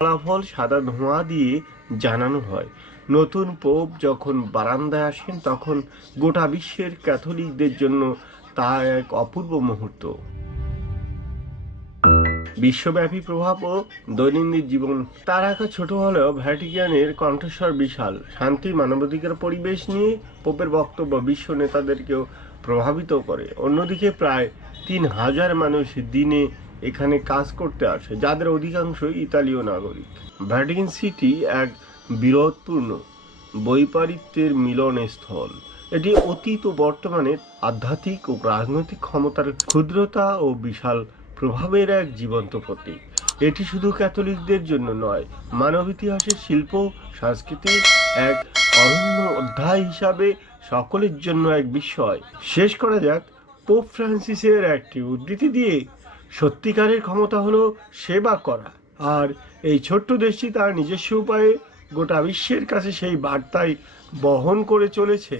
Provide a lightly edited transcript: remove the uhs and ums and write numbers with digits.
ফলাফল সাদা ধোঁয়া দিয়ে জানানো হয়। নতুন পোপ যখন বারান্দায় আসেন তখন গোটা বিশ্বের ক্যাথলিকদের জন্য তা এক অপূর্ব মুহূর্ত। বিশ্বব্যাপী প্রভাব ও দৈনন্দিন জীবন। তার আঁকা ছোট হলেও ভ্যাটিকানের কণ্ঠস্বর বিশাল। শান্তি, মানবাধিকার, পরিবেশ নিয়ে পোপের বক্তব্য বিশ্ব নেতাদেরকেও প্রভাবিত করে। অন্যদিকে প্রায় ৩,০০০ মানুষ দিনে এখানে কাজ করতে আসে, যাদের অধিকাংশই ইতালীয় নাগরিক। ভ্যাটিকান সিটি এক বিরোধপূর্ণ বৈপরীত্যের মিলনস্থল। এটি অতীত ও বর্তমানের আধ্যাত্মিক ও রাজনৈতিক ক্ষমতার ক্ষুদ্রতা ও বিশাল প্রভাবের এক জীবন্ত প্রতীক। এটি শুধু ক্যাথলিকদের জন্য নয়, মানব ইতিহাসের শিল্প সংস্কৃতির এক অনন্য অধ্যায় হিসাবে সকলের জন্য এক বিস্ময়। শেষ করা যাক পোপ ফ্রান্সিসের একটি উদ্ধৃতি দিয়ে, সত্যিকারের ক্ষমতা হলো সেবা করা। আর এই ছোট্ট দেশটি তার নিজস্ব উপায়ে গোটা বিশ্বের কাছে সেই বার্তাই বহন করে চলেছে।